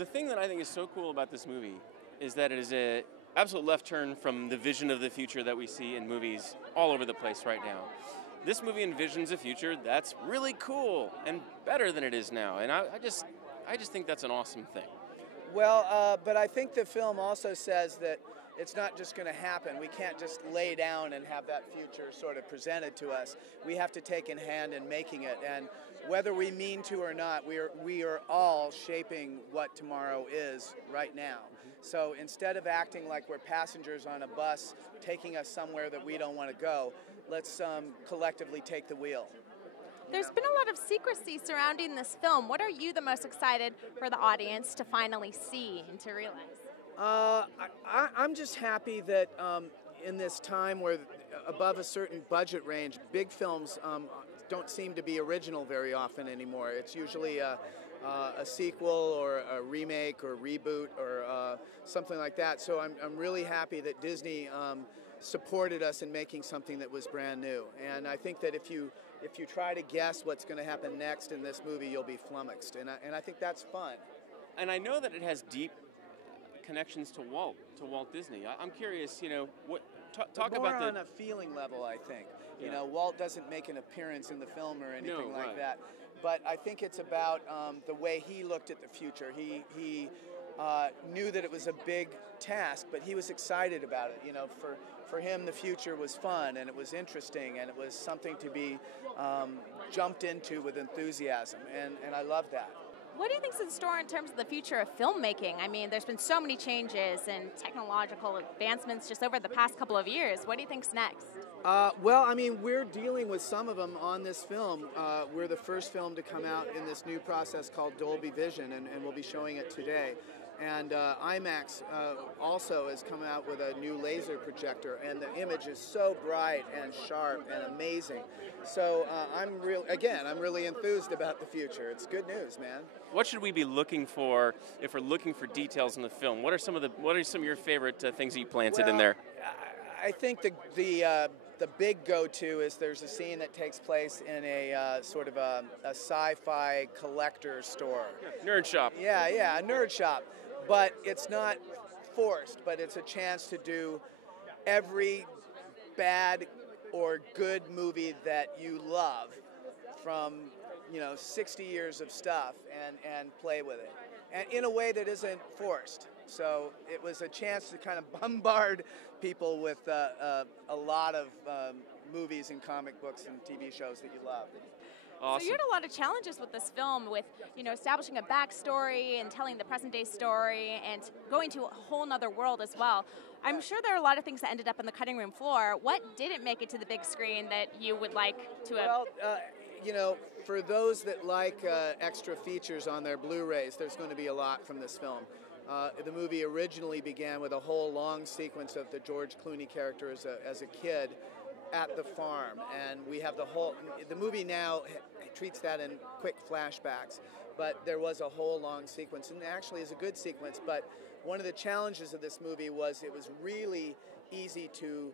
The thing that I think is so cool about this movie is that it is an absolute left turn from the vision of the future that we see in movies all over the place right now. This movie envisions a future that's really cool and better than it is now, and I just think that's an awesome thing. Well, but I think the film also says that it's not just going to happen. We can't just lay down and have that future sort of presented to us. We have to take in hand in making it, and whether we mean to or not, we are all shaping what tomorrow is right now. So instead of acting like we're passengers on a bus taking us somewhere that we don't want to go, let's collectively take the wheel. There's been a lot of secrecy surrounding this film. What are you the most excited for the audience to finally see and to realize? I'm just happy that in this time where above a certain budget range, big films don't seem to be original very often anymore. It's usually a sequel or a remake or reboot or something like that. So I'm really happy that Disney supported us in making something that was brand new. And I think that if you try to guess what's going to happen next in this movie, you'll be flummoxed. And I think that's fun. And I know that it has deep connections to Walt Disney. I'm curious, talk more about on a feeling level, I think. You know, Walt doesn't make an appearance in the film or anything like that. But I think it's about the way he looked at the future. He knew that it was a big task, but he was excited about it. You know, for him, the future was fun and it was interesting and it was something to be jumped into with enthusiasm, and I love that. What do you think's in store in terms of the future of filmmaking? I mean, there's been so many changes and technological advancements just over the past couple of years. What do you think's next? Well, I mean, we're dealing with some of them on this film. We're the first film to come out in this new process called Dolby Vision, and we'll be showing it today. And IMAX also has come out with a new laser projector, and the image is so bright and sharp and amazing. So I'm really enthused about the future. It's good news, man. What should we be looking for if we're looking for details in the film? What are some of your favorite things that you planted in there? I think the big go-to is there's a scene that takes place in a sort of a sci-fi collector store. Nerd shop. Yeah, a nerd shop. But it's not forced, but it's a chance to do every bad or good movie that you love from 60 years of stuff and play with it, and in a way that isn't forced. So it was a chance to kind of bombard people with a lot of movies and comic books and TV shows that you love. Awesome. So you had a lot of challenges with this film, with establishing a backstory and telling the present-day story and going to a whole nother world as well. I'm sure there are a lot of things that ended up on the cutting room floor. What didn't make it to the big screen that you would like to have? Well, for those that like extra features on their Blu-rays, there's going to be a lot from this film. The movie originally began with a whole long sequence of the George Clooney character as a kid at the farm, and we have the movie now treats that in quick flashbacks, but there was a whole long sequence, and actually is a good sequence. But one of the challenges of this movie was it was really easy to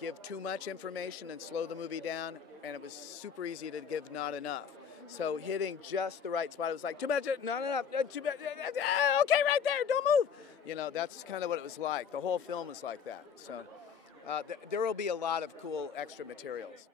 give too much information and slow the movie down, and it was super easy to give not enough. So hitting just the right spot, it was like, too much, not enough, too much, okay, right there, don't move. That's kind of what it was like. The whole film is like that. So there will be a lot of cool extra materials.